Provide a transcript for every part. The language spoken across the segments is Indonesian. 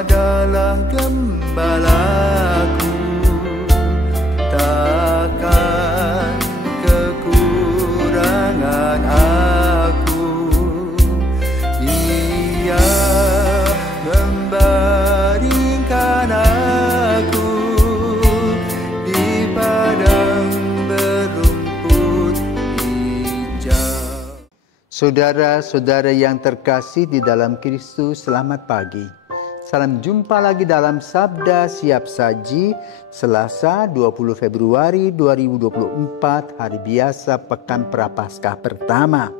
adalah gembalaku, takkan kekurangan aku. Ia membaringkan aku di padang berumput hijau. Saudara-saudara yang terkasih di dalam Kristus, selamat pagi. Salam jumpa lagi dalam Sabda Siap Saji, Selasa 20 Februari 2024, hari biasa Pekan Prapaskah pertama.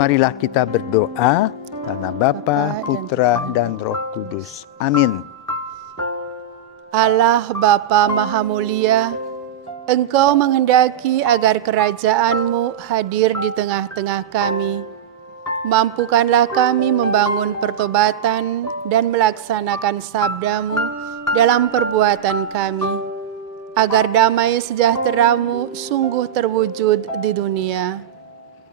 Marilah kita berdoa, karena Bapa, Putra, dan Roh Kudus. Amin. Allah Bapa Maha Mulia, Engkau menghendaki agar kerajaan-Mu hadir di tengah-tengah kami. Mampukanlah kami membangun pertobatan dan melaksanakan sabda-Mu dalam perbuatan kami, agar damai sejahtera-Mu sungguh terwujud di dunia.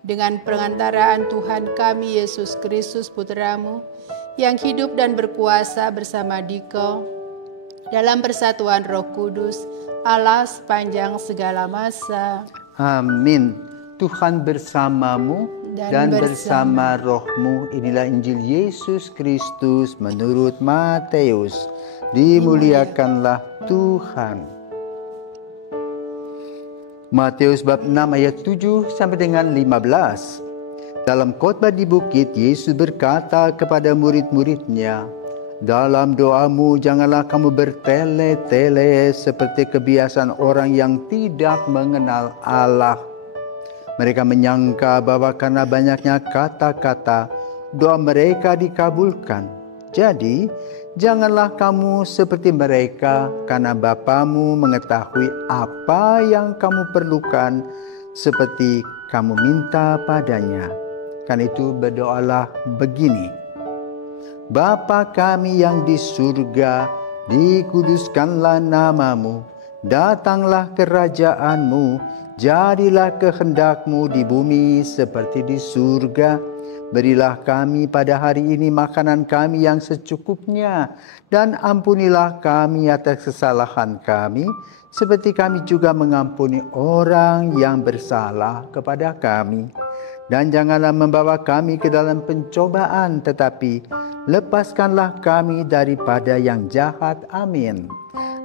Dengan perantaraan Tuhan kami Yesus Kristus Putra-Mu, yang hidup dan berkuasa bersama Dikau, dalam persatuan Roh Kudus, Allah sepanjang segala masa. Amin. Tuhan bersamamu dan bersama rohmu. Inilah Injil Yesus Kristus menurut Matius. Dimuliakanlah Tuhan. Matius bab 6 ayat 7 sampai dengan 15. Dalam khotbah di bukit, Yesus berkata kepada murid-muridnya, "Dalam doamu janganlah kamu bertele-tele seperti kebiasaan orang yang tidak mengenal Allah. Mereka menyangka bahwa karena banyaknya kata-kata, doa mereka dikabulkan. Jadi, janganlah kamu seperti mereka, karena Bapamu mengetahui apa yang kamu perlukan seperti kamu minta padanya. Karena itu berdoalah begini: Bapa kami yang di surga, dikuduskanlah namamu, datanglah kerajaanmu, jadilah kehendak-Mu di bumi seperti di surga. Berilah kami pada hari ini makanan kami yang secukupnya, dan ampunilah kami atas kesalahan kami, seperti kami juga mengampuni orang yang bersalah kepada kami. Dan janganlah membawa kami ke dalam pencobaan, tetapi lepaskanlah kami daripada yang jahat. Amin.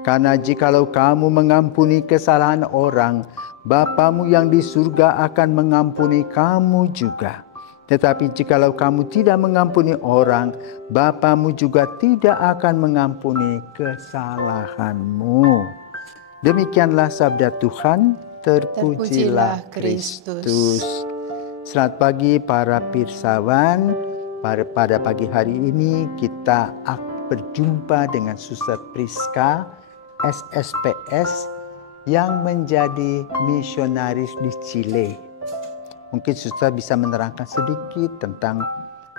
Karena jikalau kamu mengampuni kesalahan orang, Bapamu yang di surga akan mengampuni kamu juga. Tetapi jikalau kamu tidak mengampuni orang, Bapamu juga tidak akan mengampuni kesalahanmu." Demikianlah sabda Tuhan. Terpujilah Kristus. Selamat pagi para pirsawan. Pada pagi hari ini kita berjumpa dengan Suster Priska SSPS yang menjadi misionaris di Chile. Mungkin Suster bisa menerangkan sedikit tentang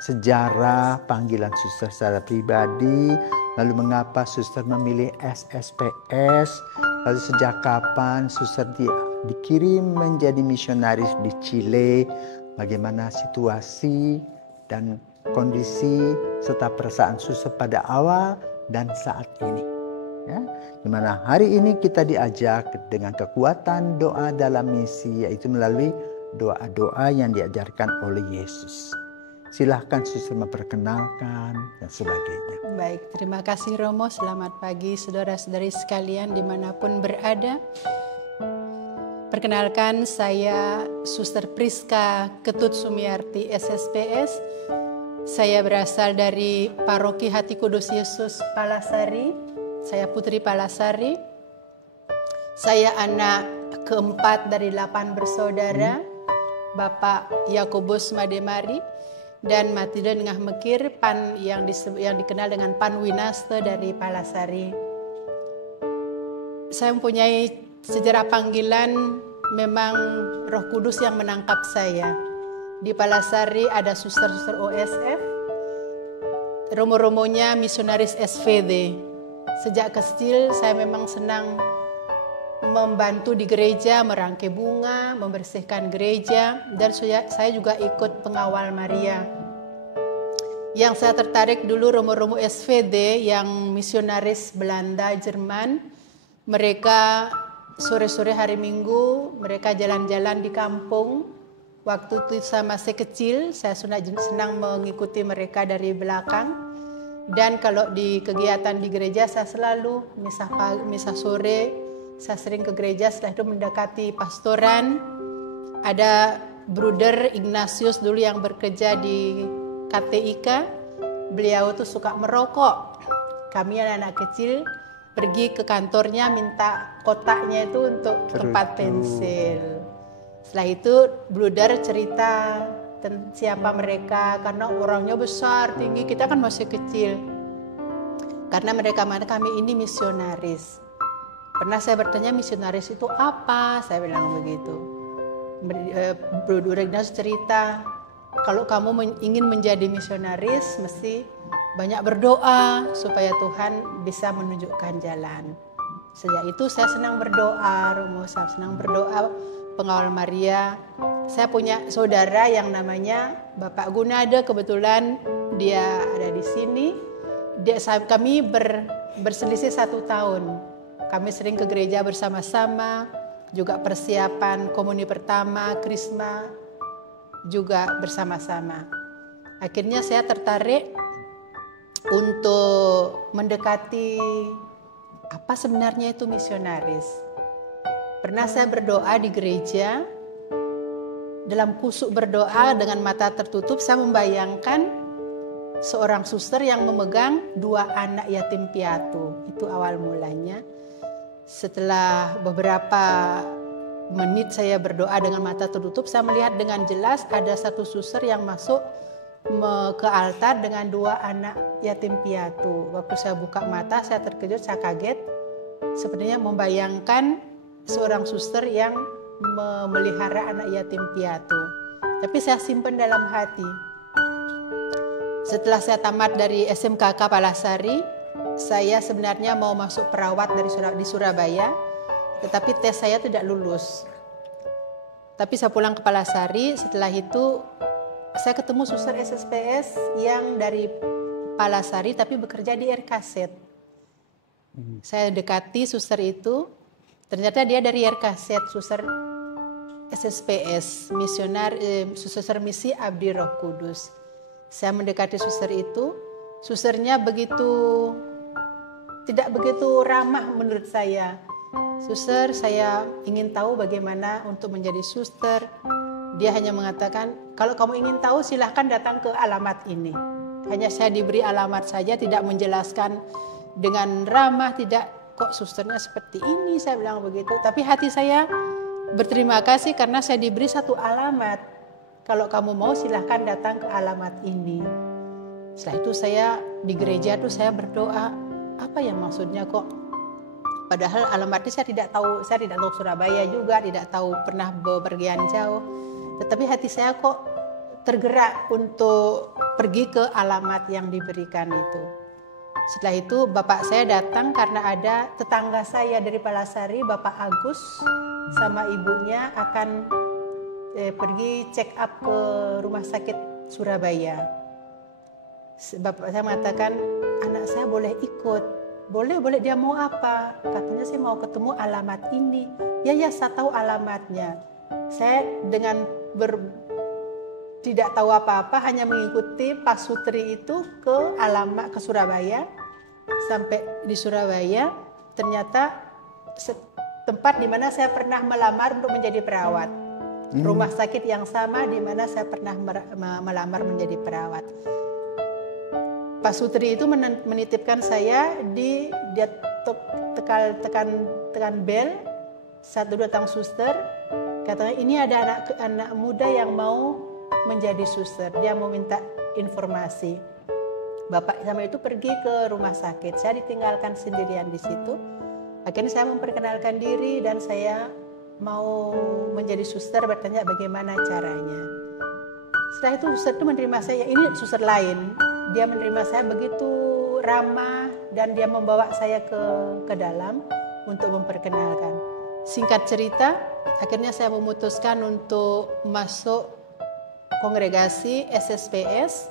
sejarah panggilan Suster secara pribadi, lalu mengapa Suster memilih SSPS, lalu sejak kapan Suster dikirim menjadi misionaris di Chile, bagaimana situasi dan kondisi serta perasaan Suster pada awal dan saat ini. Ya, dimana hari ini kita diajak dengan kekuatan doa dalam misi, yaitu melalui doa-doa yang diajarkan oleh Yesus. Silahkan Suster memperkenalkan dan sebagainya. Baik, terima kasih Romo. Selamat pagi saudara-saudari sekalian dimanapun berada. Perkenalkan, saya Suster Priska Ketut Sumiarti SSPS. Saya berasal dari Paroki Hati Kudus Yesus Palasari. Saya Putri Palasari. Saya anak keempat dari 8 bersaudara. Bapak Yakobus Mademari dan Matilda Ngah Mekir, Pan yang dikenal dengan Pan Winaste dari Palasari. Saya mempunyai sejarah panggilan, memang Roh Kudus yang menangkap saya. Di Palasari ada suster-suster OSF, romo-romonya misionaris SVD. Sejak kecil saya memang senang membantu di gereja, merangkai bunga, membersihkan gereja, dan saya juga ikut pengawal Maria. Yang saya tertarik dulu romo-romo SVD yang misionaris Belanda, Jerman. Mereka sore-sore hari Minggu, mereka jalan-jalan di kampung. Waktu itu saya masih kecil, saya senang mengikuti mereka dari belakang. Dan kalau di kegiatan di gereja, saya selalu misah sore, saya sering ke gereja, setelah itu mendekati pastoran. Ada Bruder Ignatius dulu yang bekerja di KTIK, beliau tuh suka merokok. Kami anak-anak kecil pergi ke kantornya minta kotaknya itu untuk tempat pensil. Setelah itu Bruder cerita tentang siapa mereka, karena orangnya besar, tinggi, kita kan masih kecil. Karena kami ini misionaris. Pernah saya bertanya, misionaris itu apa? Saya bilang begitu. Bruder Ignatius cerita, kalau kamu ingin menjadi misionaris, mesti banyak berdoa supaya Tuhan bisa menunjukkan jalan. Sejak itu saya senang berdoa, saya senang berdoa pengawal Maria. Saya punya saudara yang namanya Bapak Gunade, kebetulan dia ada di sini. Kami berselisih 1 tahun. Kami sering ke gereja bersama-sama, juga persiapan komuni pertama, krisma, juga bersama-sama. Akhirnya saya tertarik untuk mendekati apa sebenarnya itu misionaris. Pernah saya berdoa di gereja, dalam kusuk berdoa dengan mata tertutup, saya membayangkan seorang suster yang memegang 2 anak yatim piatu. Itu awal mulanya. Setelah beberapa menit saya berdoa dengan mata tertutup, saya melihat dengan jelas ada satu suster yang masuk ke altar dengan 2 anak yatim piatu. Waktu saya buka mata, saya terkejut, saya kaget. Sebenarnya membayangkan seorang suster yang memelihara anak yatim piatu. Tapi saya simpan dalam hati. Setelah saya tamat dari SMKK Palasari, saya sebenarnya mau masuk perawat di Surabaya, tetapi tes saya tidak lulus. Tapi saya pulang ke Palasari, setelah itu saya ketemu suster SSPS yang dari Palasari tapi bekerja di RKZ. Saya dekati suster itu, ternyata dia dari RKZ, suster SSPS, suster misi Abdi Roh Kudus. Saya mendekati suster itu, susternya tidak begitu ramah menurut saya. Suster, saya ingin tahu bagaimana untuk menjadi suster. Dia hanya mengatakan, kalau kamu ingin tahu silahkan datang ke alamat ini. Hanya saya diberi alamat saja, tidak menjelaskan dengan ramah, tidak, kok susternya seperti ini, saya bilang begitu. Tapi hati saya berterima kasih karena saya diberi satu alamat. Kalau kamu mau silahkan datang ke alamat ini. Setelah itu saya di gereja tuh saya berdoa, apa yang maksudnya kok? Padahal alamatnya saya tidak tahu Surabaya juga, tidak tahu pernah bepergian jauh. Tetapi hati saya kok tergerak untuk pergi ke alamat yang diberikan itu. Setelah itu bapak saya datang karena ada tetangga saya dari Palasari, Bapak Agus sama ibunya akan pergi check up ke rumah sakit Surabaya. Bapak saya mengatakan, anak saya boleh ikut. Boleh, dia mau apa? Katanya sih mau ketemu alamat ini. Ya, saya tahu alamatnya. Saya dengan tidak tahu apa-apa, hanya mengikuti Pak Sutri itu ke Surabaya. Sampai di Surabaya, ternyata tempat di mana saya pernah melamar untuk menjadi perawat. Rumah sakit yang sama di mana saya pernah melamar menjadi perawat. Pak Sutri itu menitipkan saya dia tekan bel, satu datang suster, katanya ini ada anak muda yang mau menjadi suster, dia mau minta informasi. Bapak sama itu pergi ke rumah sakit, saya ditinggalkan sendirian di situ. Akhirnya saya memperkenalkan diri dan saya mau menjadi suster, bertanya bagaimana caranya. Setelah itu suster itu menerima saya, ini suster lain. Dia menerima saya begitu ramah dan dia membawa saya ke dalam untuk memperkenalkan. Singkat cerita, akhirnya saya memutuskan untuk masuk kongregasi SSPS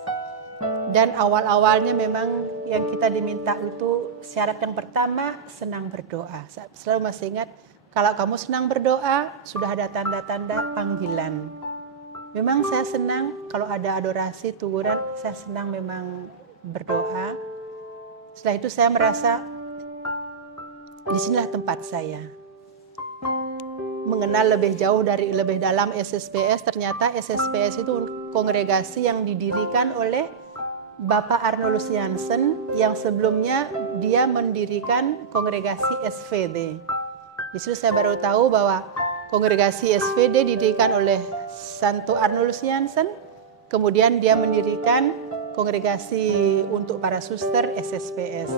Dan awal-awalnya memang yang kita diminta itu syarat yang pertama senang berdoa. Saya selalu masih ingat, kalau kamu senang berdoa sudah ada tanda-tanda panggilan. Memang saya senang kalau ada adorasi, teguran, saya senang memang berdoa. Setelah itu saya merasa disinilah tempat saya. Mengenal lebih jauh lebih dalam SSPS, ternyata SSPS itu kongregasi yang didirikan oleh Bapak Arnoldus Jansen yang sebelumnya dia mendirikan kongregasi SVD. Di situ saya baru tahu bahwa kongregasi SVD didirikan oleh Santo Arnoldus Jansen, kemudian dia mendirikan kongregasi untuk para suster SSPS.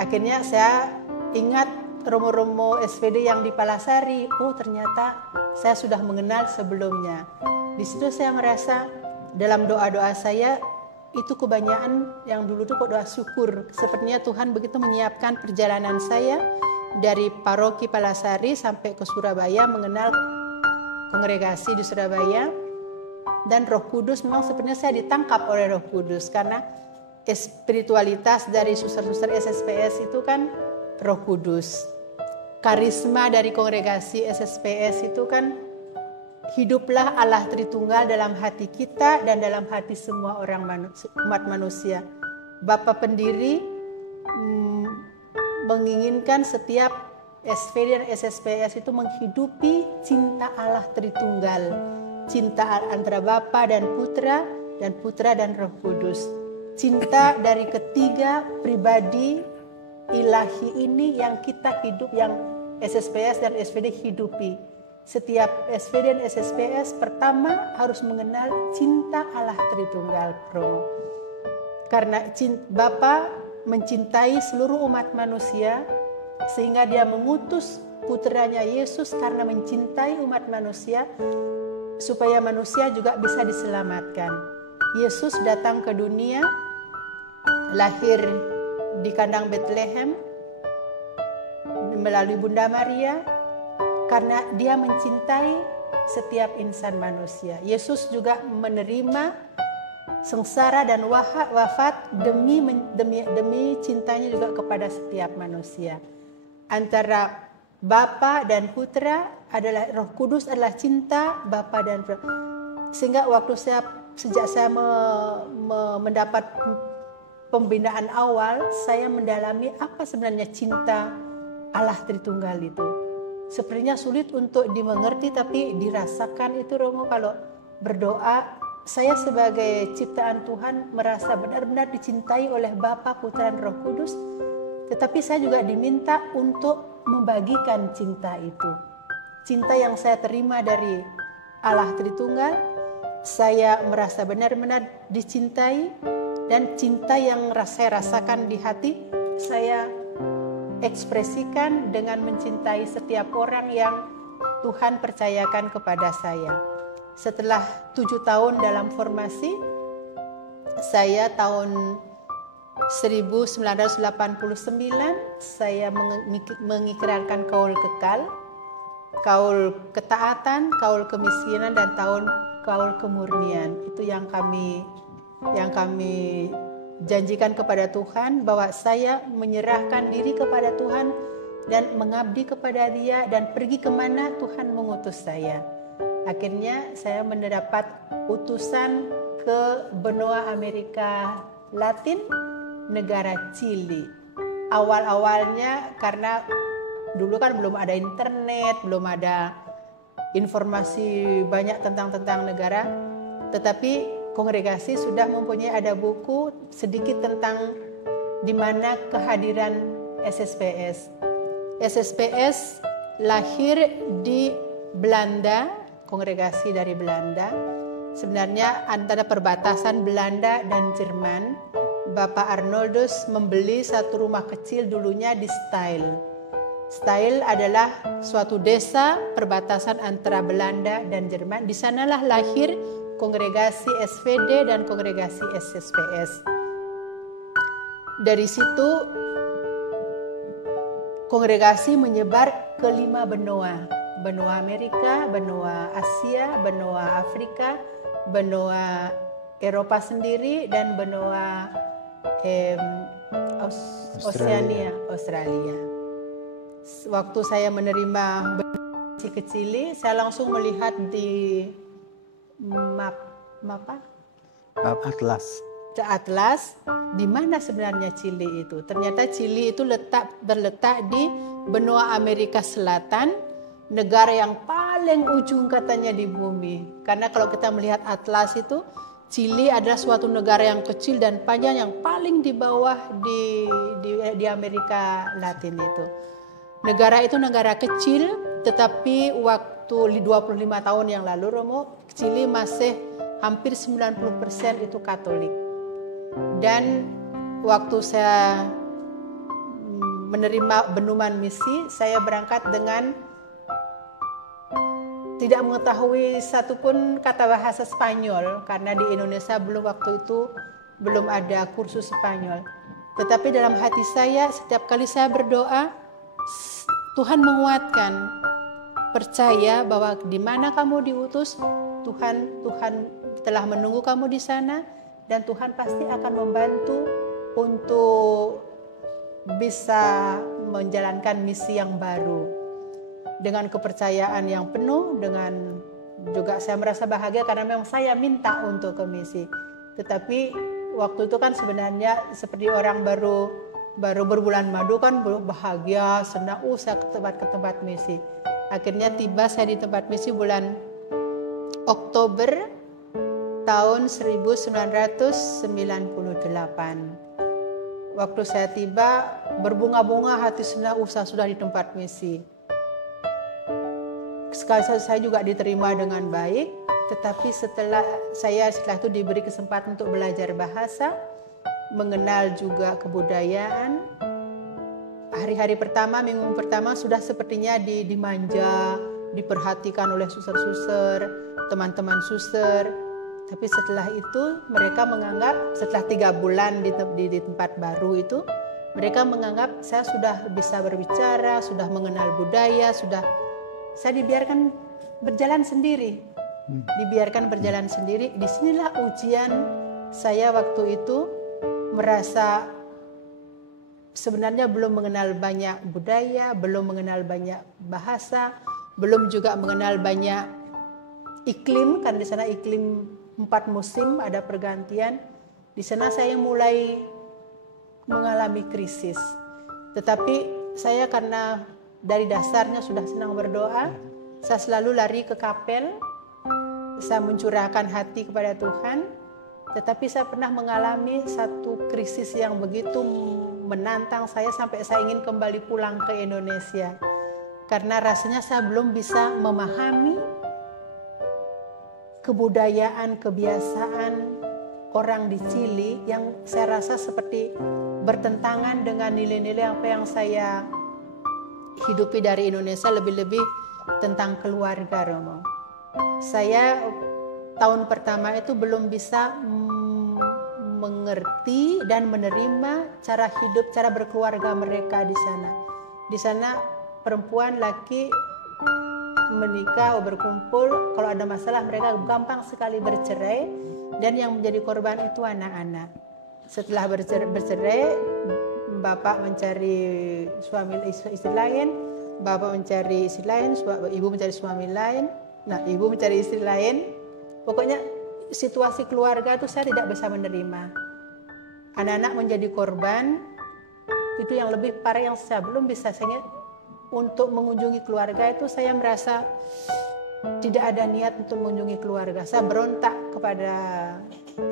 Akhirnya saya ingat romo-romo SVD yang di Palasari, oh ternyata saya sudah mengenal sebelumnya. Di situ saya merasa dalam doa-doa saya itu kebanyakan yang dulu tuh kok doa syukur. Sepertinya Tuhan begitu menyiapkan perjalanan saya dari paroki Palasari sampai ke Surabaya, mengenal kongregasi di Surabaya. Dan Roh Kudus memang sebenarnya saya ditangkap oleh Roh Kudus karena spiritualitas dari suster-suster SSPS itu kan Roh Kudus. Karisma dari kongregasi SSPS itu kan hiduplah Allah Tritunggal dalam hati kita dan dalam hati semua orang umat manusia. Bapak pendiri menginginkan setiap SVD dan SSPS itu menghidupi cinta Allah Tritunggal. Cinta antara Bapa dan Putra dan Roh Kudus. Cinta dari ketiga pribadi ilahi ini yang kita hidup, yang SSPS dan SVD hidupi. Setiap SVD dan SSPS pertama harus mengenal cinta Allah Tritunggal, Romo. Karena Bapa mencintai seluruh umat manusia sehingga dia mengutus putranya Yesus karena mencintai umat manusia supaya manusia juga bisa diselamatkan. Yesus datang ke dunia, lahir di kandang Bethlehem melalui Bunda Maria karena dia mencintai setiap insan manusia. Yesus juga menerima sengsara dan wafat demi cintanya juga kepada setiap manusia. Antara Bapa dan Putra adalah Roh Kudus adalah cinta Bapa dan Putra. Sehingga sejak saya mendapat pembinaan awal, saya mendalami apa sebenarnya cinta Allah Tritunggal itu. Sepertinya sulit untuk dimengerti tapi dirasakan itu, Romo. Kalau berdoa, saya sebagai ciptaan Tuhan merasa benar-benar dicintai oleh Bapa, Putra dan Roh Kudus. Tetapi saya juga diminta untuk membagikan cinta itu. Cinta yang saya terima dari Allah Tritunggal, saya merasa benar-benar dicintai, dan cinta yang saya rasakan di hati, saya ekspresikan dengan mencintai setiap orang yang Tuhan percayakan kepada saya. Setelah 7 tahun dalam formasi, saya tahun 1989 saya mengikrarkan kaul kekal, kaul ketaatan, kaul kemiskinan, dan kaul kemurnian. Itu yang kami janjikan kepada Tuhan, bahwa saya menyerahkan diri kepada Tuhan dan mengabdi kepada Dia dan pergi kemana Tuhan mengutus saya. Akhirnya saya mendapat utusan ke benua Amerika Latin, negara Chili. Awal-awalnya karena dulu kan belum ada internet, belum ada informasi banyak tentang negara, tetapi kongregasi sudah mempunyai ada buku sedikit tentang di mana kehadiran SSPS. SSPS lahir di Belanda, kongregasi dari Belanda. Sebenarnya antara perbatasan Belanda dan Jerman, Bapak Arnoldus membeli satu rumah kecil dulunya di Stijl. Stijl adalah suatu desa perbatasan antara Belanda dan Jerman. Di sanalah lahir kongregasi SVD dan kongregasi SSPS. Dari situ kongregasi menyebar ke 5 benua. Benua Amerika, benua Asia, benua Afrika, benua Eropa sendiri dan benua Australia. Waktu saya menerima misi ke Chili, saya langsung melihat di map Atlas di mana sebenarnya Chili itu. Ternyata Chili itu berletak di benua Amerika Selatan, negara yang paling ujung katanya di bumi. Karena kalau kita melihat Atlas itu, Chili adalah suatu negara yang kecil dan panjang yang paling di bawah di Amerika Latin itu. Negara itu negara kecil, tetapi waktu 25 tahun yang lalu, Romo, Chili masih hampir 90% itu Katolik. Dan waktu saya menerima benua misi, saya berangkat dengan tidak mengetahui satupun kata bahasa Spanyol, karena di Indonesia waktu itu belum ada kursus Spanyol. Tetapi dalam hati saya, setiap kali saya berdoa, Tuhan menguatkan, percaya bahwa di mana kamu diutus, Tuhan telah menunggu kamu di sana, dan Tuhan pasti akan membantu untuk bisa menjalankan misi yang baru. Dengan kepercayaan yang penuh, dengan juga saya merasa bahagia karena memang saya minta untuk ke misi. Tetapi waktu itu kan sebenarnya seperti orang baru berbulan madu kan, bahagia, senang, saya ke tempat misi. Akhirnya tiba saya di tempat misi bulan Oktober tahun 1998. Waktu saya tiba, berbunga-bunga hati senang, saya sudah di tempat misi. Sekali saya juga diterima dengan baik, tetapi setelah itu diberi kesempatan untuk belajar bahasa, mengenal juga kebudayaan. Hari-hari pertama, minggu pertama sudah sepertinya dimanja, diperhatikan oleh suster-suster, teman-teman suster. Tapi setelah itu mereka menganggap, setelah 3 bulan di tempat baru itu, mereka menganggap saya sudah bisa berbicara, sudah mengenal budaya, saya dibiarkan berjalan sendiri. Disinilah ujian saya waktu itu, merasa sebenarnya belum mengenal banyak budaya, belum mengenal banyak bahasa, belum juga mengenal banyak iklim, kan di sana iklim 4 musim, ada pergantian. Di sana saya mulai mengalami krisis. Tetapi saya karena dari dasarnya sudah senang berdoa, saya selalu lari ke kapel, saya mencurahkan hati kepada Tuhan. Tetapi saya pernah mengalami satu krisis yang begitu menantang saya sampai saya ingin kembali pulang ke Indonesia. Karena rasanya saya belum bisa memahami kebudayaan, kebiasaan orang di Chili yang saya rasa seperti bertentangan dengan nilai-nilai apa yang saya hidupi dari Indonesia, lebih-lebih tentang keluarga, Romo. Saya tahun pertama itu belum bisa mengerti dan menerima cara hidup, cara berkeluarga mereka di sana. Di sana perempuan, laki menikah, berkumpul, kalau ada masalah mereka gampang sekali bercerai, dan yang menjadi korban itu anak-anak. Setelah bercerai, bapak mencari istri lain, bapak mencari istri lain, ibu mencari suami lain, ibu mencari istri lain. Pokoknya situasi keluarga itu saya tidak bisa menerima. Anak-anak menjadi korban, itu yang lebih parah yang saya belum bisa. Untuk mengunjungi keluarga itu saya merasa tidak ada niat untuk mengunjungi keluarga. Saya berontak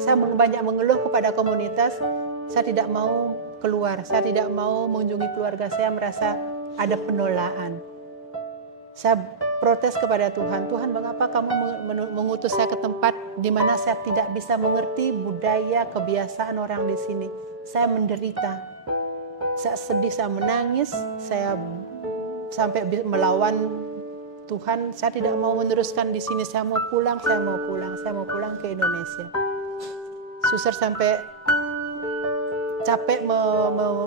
saya banyak mengeluh kepada komunitas. Saya tidak mau keluar, saya tidak mau mengunjungi keluarga. Saya merasa ada penolakan. Saya protes kepada Tuhan, mengapa kamu mengutus saya ke tempat di mana saya tidak bisa mengerti budaya, kebiasaan orang di sini. Saya menderita, saya sedih, saya menangis, saya sampai melawan Tuhan. Saya tidak mau meneruskan di sini, saya mau pulang ke Indonesia. Suster sampai capek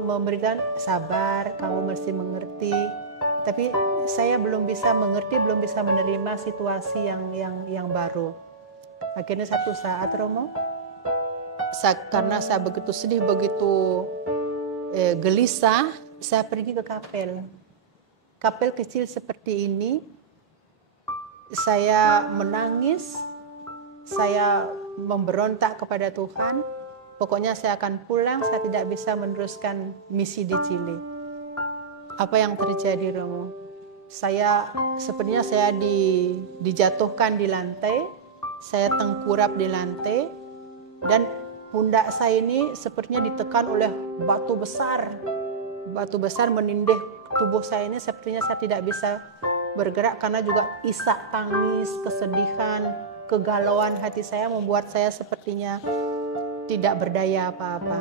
memberikan sabar, kamu mesti mengerti. Tapi saya belum bisa mengerti, belum bisa menerima situasi yang baru. Akhirnya satu saat, Romo, karena saya begitu sedih, begitu gelisah, saya pergi ke kapel. Kapel kecil seperti ini, saya menangis, saya memberontak kepada Tuhan. Pokoknya saya akan pulang, saya tidak bisa meneruskan misi di Chili. Apa yang terjadi, Romo? Sepertinya saya dijatuhkan di lantai, saya tengkurap di lantai, dan pundak saya ini sepertinya ditekan oleh batu besar. Batu besar menindih tubuh saya ini, sepertinya saya tidak bisa bergerak karena juga isak tangis, kesedihan, kegalauan hati saya membuat saya sepertinya tidak berdaya apa-apa.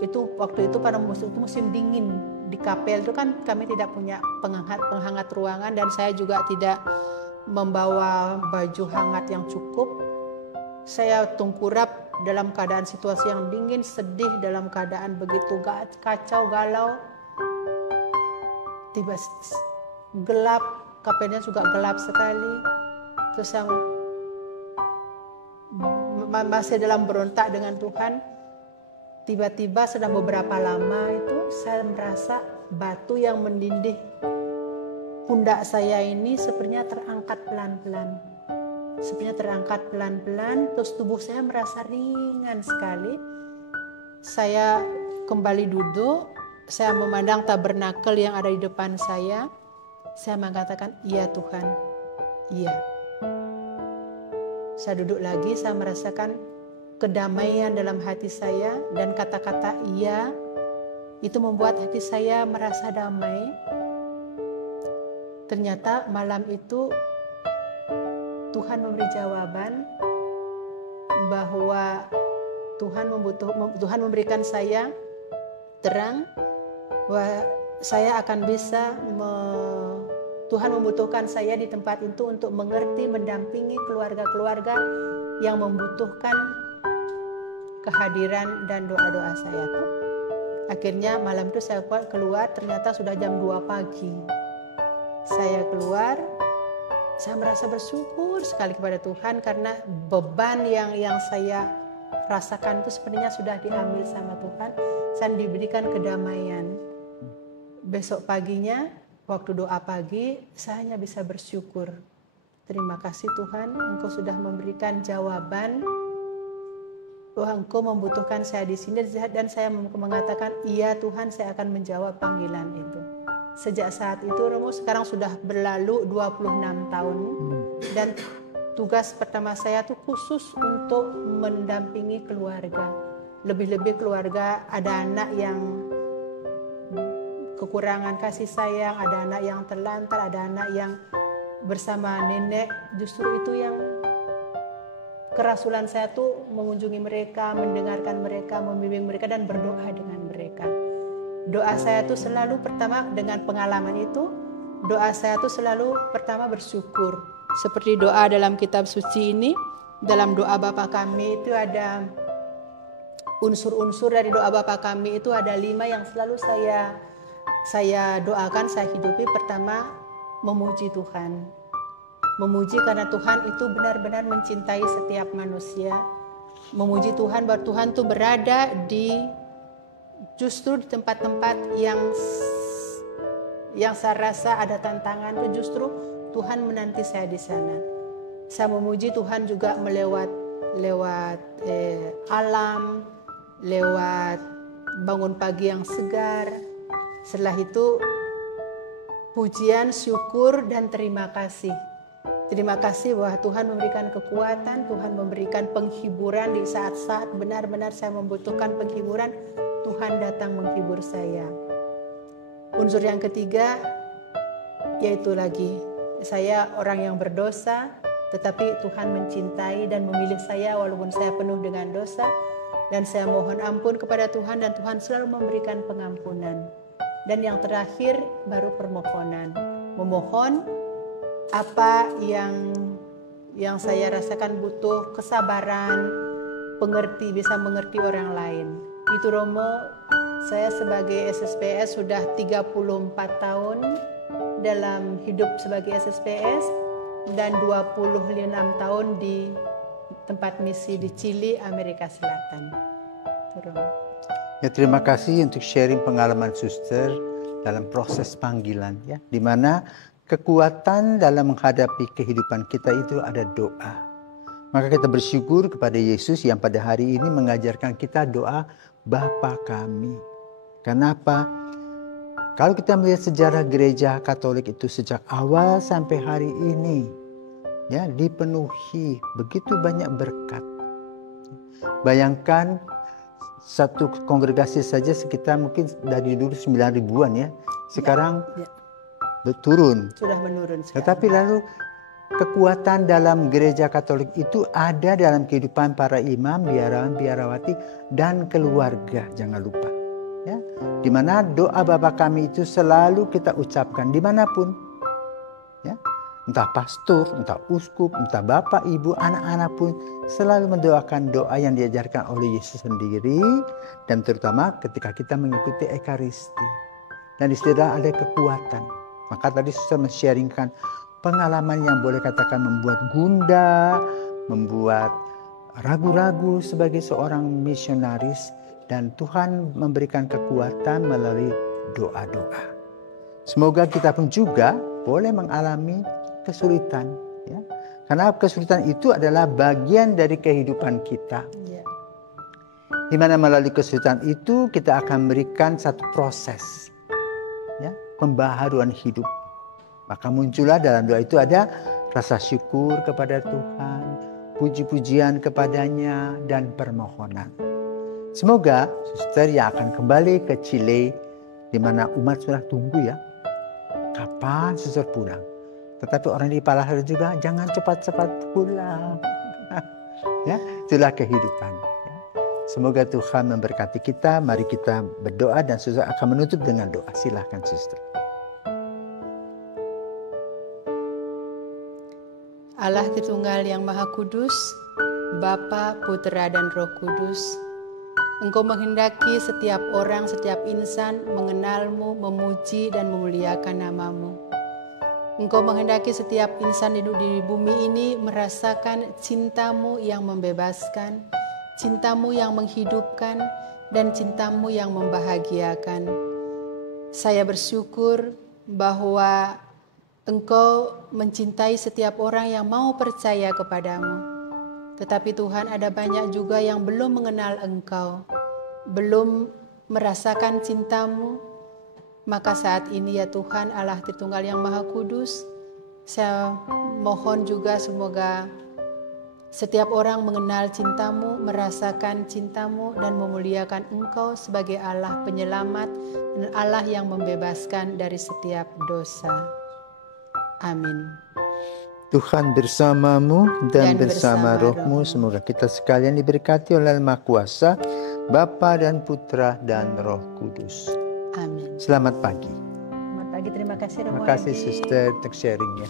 Itu waktu itu pada musim dingin, di kapel itu kan kami tidak punya penghangat ruangan, dan saya juga tidak membawa baju hangat yang cukup. Saya tengkurap dalam keadaan situasi yang dingin, sedih, dalam keadaan begitu kacau, galau. Tiba gelap, kapelnya juga gelap sekali. Terus yang masih dalam berontak dengan Tuhan, tiba-tiba sudah beberapa lama itu saya merasa batu yang menindih pundak saya ini sepertinya terangkat pelan-pelan. Sepertinya terangkat pelan-pelan, terus tubuh saya merasa ringan sekali. Saya kembali duduk, saya memandang tabernakel yang ada di depan saya. Saya mengatakan, iya Tuhan, iya. Saya duduk lagi, saya merasakan kedamaian dalam hati saya, dan kata-kata iya itu membuat hati saya merasa damai. Ternyata malam itu Tuhan memberi jawaban bahwa Tuhan memberikan saya terang bahwa saya akan bisa Tuhan membutuhkan saya di tempat itu untuk mengerti, mendampingi keluarga-keluarga yang membutuhkan kehadiran dan doa-doa saya tuh. Akhirnya malam itu saya keluar, ternyata sudah jam 2 pagi. Saya keluar, saya merasa bersyukur sekali kepada Tuhan karena beban yang saya rasakan itu sebenarnya sudah diambil sama Tuhan. Saya diberikan kedamaian. Besok paginya, waktu doa pagi, saya hanya bisa bersyukur. Terima kasih Tuhan, Engkau sudah memberikan jawaban bahwa Engkau membutuhkan saya di sini, dan saya mengatakan, iya Tuhan, saya akan menjawab panggilan itu. Sejak saat itu, Romo, sekarang sudah berlalu 26 tahun. Dan tugas pertama saya itu khusus untuk mendampingi keluarga. Lebih-lebih keluarga, ada anak yang kekurangan kasih sayang, ada anak yang terlantar, ada anak yang bersama nenek. Justru itu yang kerasulan saya tuh mengunjungi mereka, mendengarkan mereka, membimbing mereka, dan berdoa dengan mereka. Doa saya tuh selalu pertama dengan pengalaman itu, doa saya tuh selalu pertama bersyukur. Seperti doa dalam kitab suci ini, dalam doa Bapa kami itu ada unsur-unsur dari doa Bapa kami itu ada 5 yang selalu saya doakan, saya hidupi. Pertama, memuji Tuhan. Memuji karena Tuhan itu benar-benar mencintai setiap manusia. Memuji Tuhan bahwa Tuhan itu berada justru di tempat-tempat yang saya rasa ada tantangan, itu justru Tuhan menanti saya di sana. Saya memuji Tuhan juga lewat alam, lewat bangun pagi yang segar. Setelah itu pujian, syukur, dan terima kasih. Terima kasih bahwa Tuhan memberikan kekuatan, Tuhan memberikan penghiburan di saat-saat benar-benar saya membutuhkan penghiburan. Tuhan datang menghibur saya. Unsur yang ketiga, yaitu lagi saya orang yang berdosa, tetapi Tuhan mencintai dan memilih saya walaupun saya penuh dengan dosa, dan saya mohon ampun kepada Tuhan, dan Tuhan selalu memberikan pengampunan. Dan yang terakhir baru permohonan, memohon apa yang saya rasakan butuh kesabaran, bisa mengerti orang lain. Itu Romo, saya sebagai SSPS sudah 34 tahun dalam hidup sebagai SSPS, dan 26 tahun di tempat misi di Chili, Amerika Selatan. Turun. Ya, terima kasih untuk sharing pengalaman suster dalam proses panggilan, ya, di mana kekuatan dalam menghadapi kehidupan kita itu ada doa. Maka kita bersyukur kepada Yesus yang pada hari ini mengajarkan kita doa Bapa kami. Kenapa? Kalau kita melihat sejarah gereja Katolik itu sejak awal sampai hari ini, ya, dipenuhi begitu banyak berkat. Bayangkan satu kongregasi saja sekitar mungkin dari dulu 9 ribuan ya. Sekarang turun. Sudah menurun sekarang. Tetapi lalu kekuatan dalam gereja Katolik itu ada dalam kehidupan para imam, biarawan, biarawati, dan keluarga. Jangan lupa. Ya, di mana doa Bapa kami itu selalu kita ucapkan dimanapun. Ya, entah pastor, entah uskup, entah bapak, ibu, anak-anak pun selalu mendoakan doa yang diajarkan oleh Yesus sendiri, dan terutama ketika kita mengikuti Ekaristi. Dan di situ ada kekuatan. Maka tadi saya men-sharingkan pengalaman yang boleh katakan membuat gundah, membuat ragu-ragu sebagai seorang misionaris, dan Tuhan memberikan kekuatan melalui doa-doa. Semoga kita pun juga boleh mengalami kesulitan, ya. Karena kesulitan itu adalah bagian dari kehidupan kita. Ya. Di mana melalui kesulitan itu kita akan memberikan satu proses, ya, pembaharuan hidup. Maka muncullah dalam doa itu ada rasa syukur kepada Tuhan, puji-pujian kepadanya, dan permohonan. Semoga suster yang akan kembali ke Chile, di mana umat sudah tunggu ya, kapan suster pulang. Tetapi orang di Palasari juga jangan cepat-cepat pulang. Ya, itulah kehidupan. Ya. Semoga Tuhan memberkati kita. Mari kita berdoa dan suster akan menutup dengan doa. Silakan suster. Allah Tritunggal yang Maha Kudus, Bapa, Putra, dan Roh Kudus, Engkau menghendaki setiap orang, setiap insan mengenal-Mu, memuji dan memuliakan nama-Mu. Engkau menghendaki setiap insan hidup di bumi ini merasakan cinta-Mu yang membebaskan, cinta-Mu yang menghidupkan, dan cinta-Mu yang membahagiakan. Saya bersyukur bahwa Engkau mencintai setiap orang yang mau percaya kepadamu. Tetapi Tuhan, ada banyak juga yang belum mengenal Engkau, belum merasakan cinta-Mu. Maka saat ini ya Tuhan Allah Tritunggal yang Maha Kudus, saya mohon juga semoga setiap orang mengenal cinta-Mu, merasakan cinta-Mu, dan memuliakan Engkau sebagai Allah penyelamat dan Allah yang membebaskan dari setiap dosa. Amin. Tuhan bersamamu dan bersama rohmu. Semoga kita sekalian diberkati oleh Maha Kuasa, Bapa dan Putra dan Roh Kudus. Amin. Selamat pagi. Selamat pagi, terima kasih. Terima kasih suster untuk sharingnya.